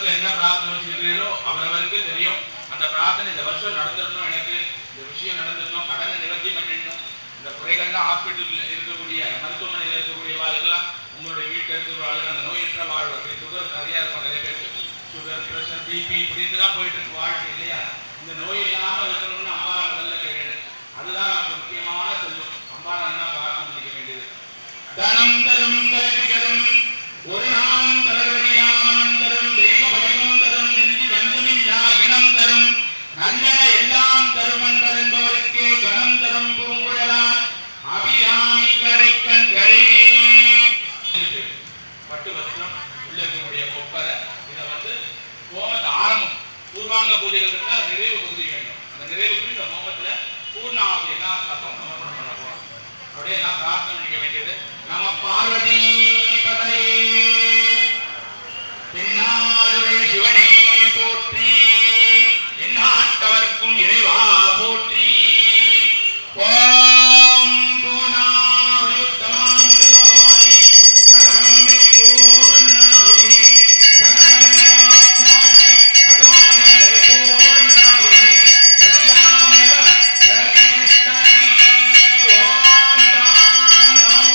மனசுல என்ன பிரார்த்தனை வச்சிருக்கிறீரோ அவரவருக்கு தெரியும். அந்த பிரார்த்தனை இந்த வருஷம் நடந்துடணும், எனக்கு இந்த விஷயம் நடந்துடணும், கடனை நிவர்த்தி பண்ணிடணும். இந்த குறைகள்லாம் ஹாஸ்பிட்டல் இருக்கக்கூடிய மருத்துவமனையில் இருக்கக்கூடிய வாழ்க்கெல்லாம் உங்களுடைய வீட்டில் இருக்கிற வாழ்க்கை அந்த நோயற்ற வாழ்வு. அப்படி சுகர் நிறைய இருக்கும், நிறைய பேருக்கு சுகர், பிரஷர், பிபி இப்படின்னு தான் போயிட்டு இருக்கு வாழ்க்கை இல்லையா? இந்த நோய் இல்லாமல் இருக்கணும்னு அம்பாவை முதல்ல கேட்கணும். அதுதான் முக்கியமான செல்வம். அம்பாவை தான் பிரார்த்தனை பண்ணிக்க வேண்டியது. தனம் தரும் கல்விகளும் ஒரு நாளும் தரவரியாமனம் தரும் தேவ வடிவம் தரும் நெஞ்சில் வஞ்சமில்லா இனம் தரும் நல்லன எல்லாம் தருமன் தருபவருக்கே கணம் தரும் பூங்குழலார் அபிராமி கரைக்கண்களே. பட்டு வஸ்திரம் உள்ளக்கூடிய கொப்பரை இதை ஹோமத்தை ஆரம்பம் பூர்வாங்க பூஜைகள் இருந்தால் நிறைவு பகுதி வேண்டும். அந்த நிறைவுக்கு இந்த ஹோமத்துல பூர்ணாவதி எல்லாம் சமர்ப்பணம் பண்ண போறோம். அப்படியே எல்லாம் பிரார்த்தனை பண்ணிக்க வேண்டியது. நம பார்வதி பதையே என்னாருடைய சிவனே போற்றி, எந்நாட்டவர்க்கும் இறைவா போற்றி. ஓம் பூர்ணாஹுத்தமாம் ஜலோரி சர்வமே பூர்ணாஹுதி சர்வமேவாஸ்மாதி அதோன்யதே பூர்ணாஹுதி அஸ்யாமேவ பிரதிஷ்டாமி. ஓம் தாம் தாம் தாம்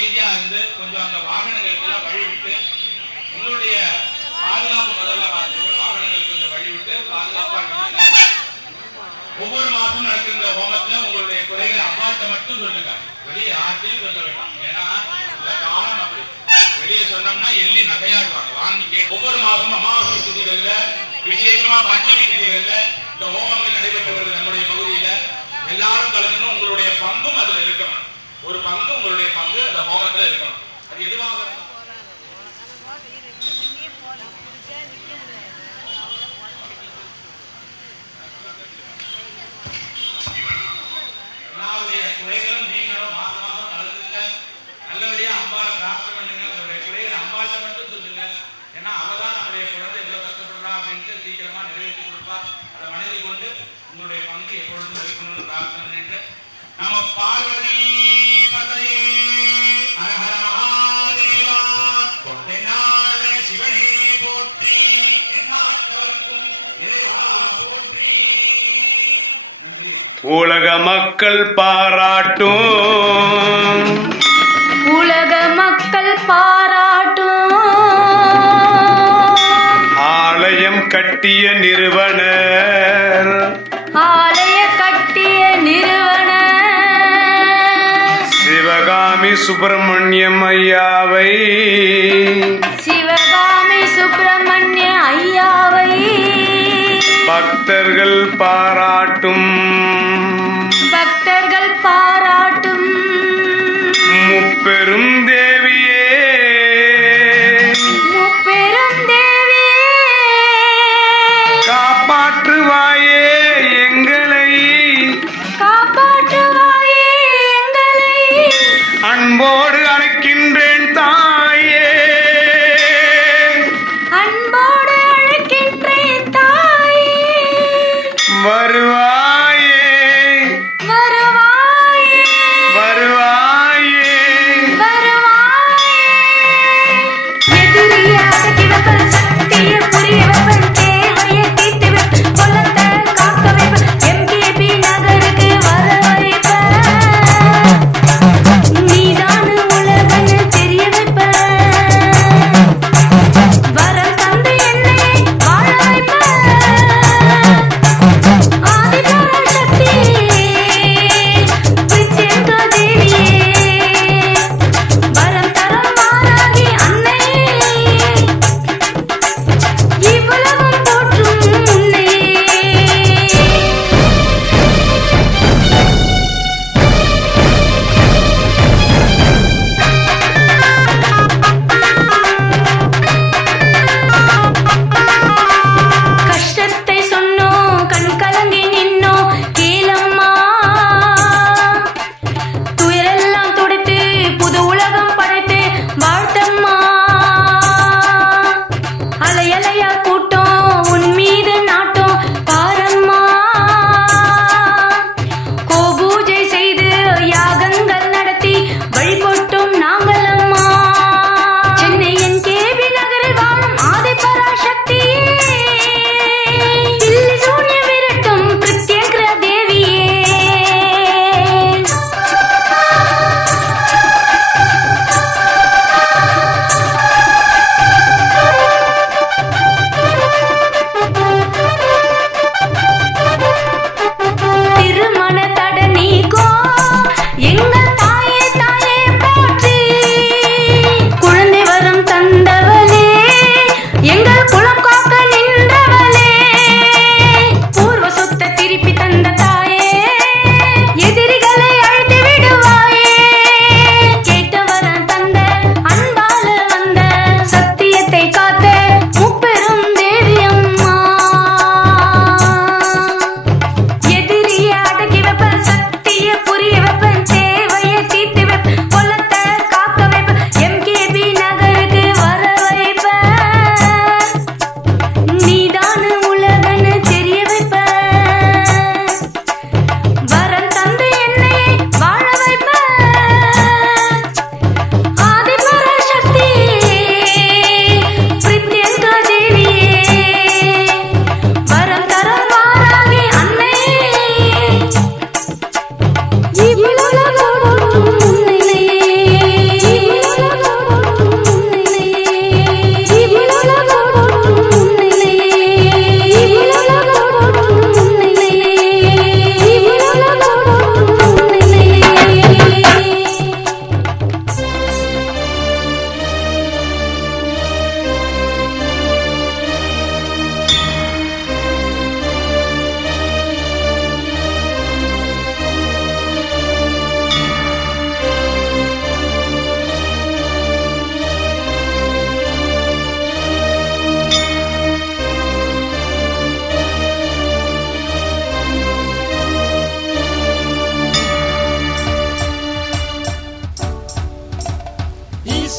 அமைதியா இருந்து கொஞ்சம் அந்த வாகனங்களுக்கு வழி விட்டு உங்களுடைய பாதுகாப்பு முதல்ல வாகனங்களுக்கு கொஞ்சம் வழி விட்டு பாதுகாப்பாக ஒவ்வொரு மாதம் நடக்கின்ற ஹோமத்துல உங்களுடைய குறைகளை அம்மாட்ட மட்டும் சொல்லுங்க, வெளியே யார்ட்டையும் சொல்ல வேண்டாம். ஏன்னா இந்த காலம் அப்படி வெளியே சொன்னோம்னா எள்ளி நகையாடுவாங்க வாங்கி. ஒவ்வொரு மாதம் அமாவாசை திதிகள்ல விசேஷமா பஞ்சமி திதிகள்ல இந்த ஹோமங்கள் நடைபெற்று வருது நம்முடைய பகுதியில. எல்லாரும் கலந்து உங்களுடைய பங்கும் அதுல இருக்கணும். ஒரு பங்கு உங்களுடைய பங்கு அந்த ஹோமத்துல இருக்கணும். அது எதுவாக இருக்கும்? குறைகளும் நீங்களும் மாசம் மாசம் கலந்துங்க. நல்லபடியா அம்பால பிரார்த்தனை பண்ணுங்க. உங்களுடைய குறைகளை அம்பாட்ட மட்டும் சொல்லுங்க. ஏன்னா அவதான் நம்முடைய குழந்தை எவ்வளவு கஷ்டப்படுறா அப்படின்ட்டு சீக்கிரமா நிறைவேற்றி கொடுப்பா. அதை மனதில் கொண்டு உங்களுடைய பங்கு எப்பொழுதும் இருக்கணும்னு பிரார்த்தனை பண்ணிட்டு நம்ம பார்வதி பதே ஹர ஹர மகாதேவா தென்னாட சிவனே போற்றி எந்நாட்டவர்க்கும் இறைவா போற்றி. நன்றி. உலக மக்கள் பாராட்டும், உலக மக்கள் பாராட்டும் ஆலயம் கட்டிய நிறுவனர், ஆலய கட்டிய நிறுவனர் சிவகாமி சுப்பிரமணியம் ஐயாவை, சிவகாமி சுப்பிரமணிய ஐயாவை பக்தர்கள் பாராட்டும், பக்தர்கள் பாராட்டும் முப்பெரும் தேவியே, முப்பெரும் தேவியே காப்பாற்றுவாயே எங்களை, காப்பாற்றுவாயே எங்களை அன்போடு அழைக்கின்றேன் தாயே, அன்போடு அழைக்கின்றேன் தாயே வருவாயே வருவாயே வருவாயே. வருவாயே. எதிரியை அடக்கி வைப்பது, சக்தியை புரிய வைப்பது, தேவையை தீர்த்து வைப்பது, குலத்தை காக்க வைப்பது, MKB நகருக்கு வர வைப்பது. நீதானு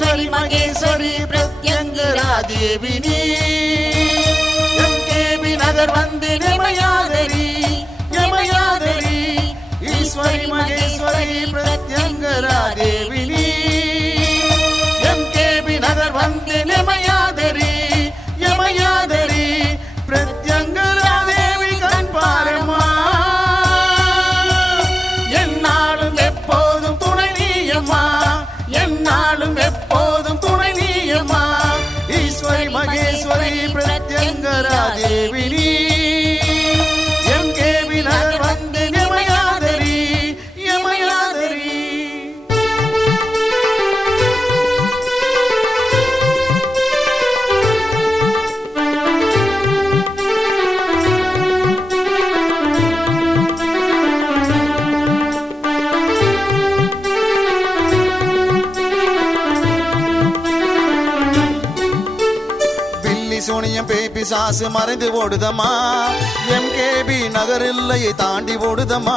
ஈஸ்வரி மகேஸ்வரி பிரத்யங்கரா தேவினி எம்கேபி நகர் வந்து யமயாதரி யமயாதரி ஈஸ்வரி மகேஸ்வரி பிரத்யங்கரா தேவினி எம்கேபி நகர் வந்து யமயாதரி யமயாதரி பிரத்யங்கரா தேவி கண் பாரமா என்னாலும் எப்போதும் துணை நீயம்மா என்னாலும் எப்போதும் துணை நீயம்மா ஈஸ்வரி மகேஸ்வரி பிரத்யங்கரா தேவினி எம்கேபி நகர் வந்து யமயாதரி யமயாதரி சோனியம் பேபி சாசு மறைந்து ஓடுதம்மா எம்கேபி நகர் எல்லையை தாண்டி ஓடுதம்மா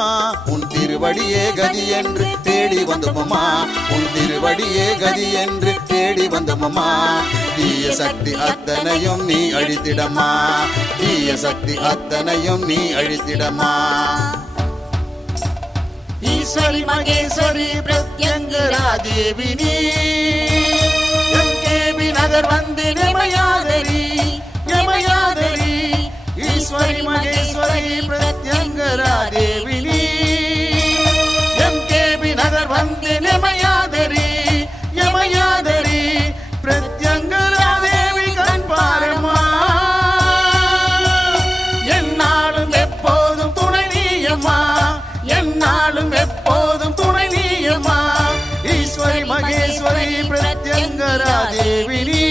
உன் திருவடியே கதி என்று தேடி வந்தோமம்மா உன் திருவடியே கதி என்று தேடி வந்தோமம்மா தீய சக்தி அத்தனையும் நீ அழித்திடம்மா தீய சக்தி அத்தனையும் நீ அழித்திடம்மா ஈஸ்வரி மகேஸ்வரி பிரத்யங்கரா தேவினி எம்கேபி நகர் வந்து யமயாதரி யமயாதரி ஈஸ்வரி மகேஸ்வரி பிரத்யங்கரா தேவினி எம்கேபி நகர் வந்து யமயாதரி யமயாதரி பிரத்யங்கரா தேவி கண் பாரமா என்னாலும் எப்போதும் துணை நீயம்மா என்னாலும் எப்போதும் துணை நீயம்மா ஈஸ்வரி மகேஸ்வரி பிரத்யங்கரா தேவினி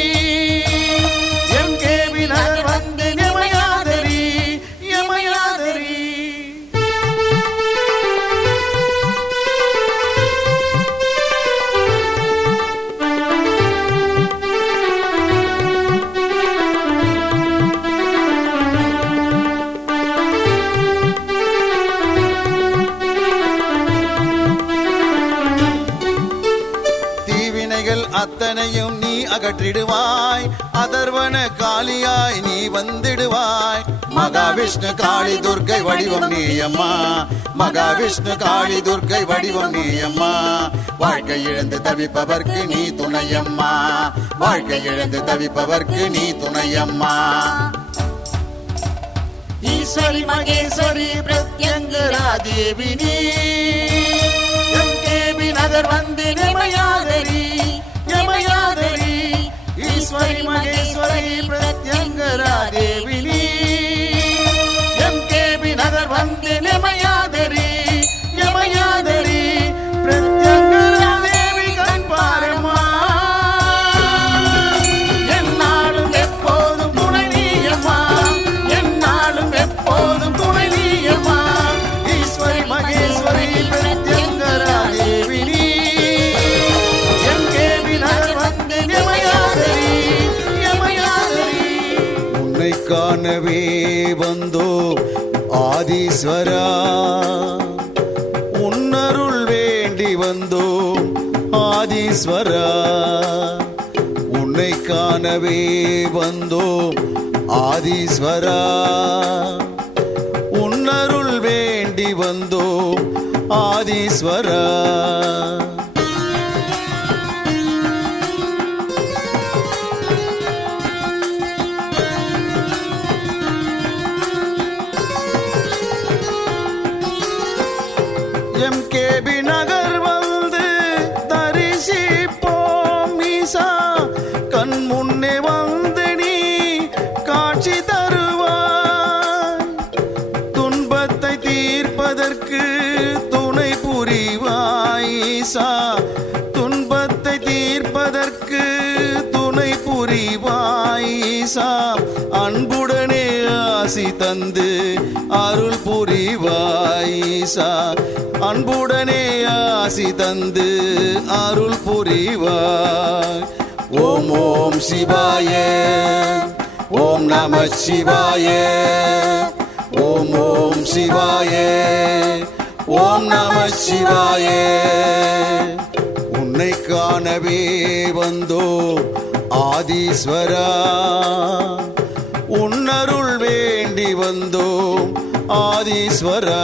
எம்கேபி நகர் வந்து யமயாதரி யமயாதரி தீவினைகள் அத்தனையும் நீ அகற்றிடுவாய் அதர்வன காளியாய் நீ வந்திடுவாய் மகாவிஷ்ணு காளி துர்க்கை வடிவம் நீயம்மா மகாவிஷ்ணு காளி துர்க்கை வடிவம் நீயம்மா வாழ்க்கை இழந்து தவிப்பவர்க்கு நீ துணையம்மா வாழ்க்கை இழந்து தவிப்பவர்க்கு நீ துணையம்மா ஈஸ்வரி மகேஸ்வரி பிரத்யங்கரா தேவினி எம்கேபி நகர் வந்து யமயாதரி யமயாதரி ஈஸ்வரி மகேஸ்வரி பிரத்யங்கரா தேவினி எம்கேபி நகர் வந்து யமயாதரி யமயாதரி பிரத்யங்கரா தேவி கண் பாரமா என்னாலும் எப்போதும் துணை நீயம்மா என்னாலும் எப்போதும் துணை நீயம்மா ஈஸ்வரி மகேஸ்வரி பிரத்யங்கரா தேவினி எம்கேபி நகர் வந்து யமயாதரி யமயாதரி உன்னை காணவே வந்தோ ஆதீஸ்வரா உன்னருள் வேண்டி வந்தோ ஆதீஸ்வரா உன்னை காணவே வந்தோ ஆதீஸ்வரா உன்னருள் வேண்டி வந்தோ ஆதீஸ்வரா எம்கேபி நகர் வந்து தரிசிப்போம் ஈசா கண் முன்னே வந்து நீ காட்சி தருவாய் துன்பத்தை தீர்ப்பதற்கு துணை புரிவாய் ஈசா துன்பத்தை தீர்ப்பதற்கு துணை புரிவாய் ஈசா அன்புடனே ஆசி தந்து அருள் புரிவாய் ஈசா அன்புடனே ஆசி தந்து அருள் புரிவாய் ஓம் ஓம் சிவாய ஓம் நம சிவாய ஓம் ஓம் சிவாய ஓம் நம சிவாய உன்னை காணவே வந்தோம் ஆதீஸ்வரா, உன்னருள் வேண்டி வந்தோம் ஆதீஸ்வரா.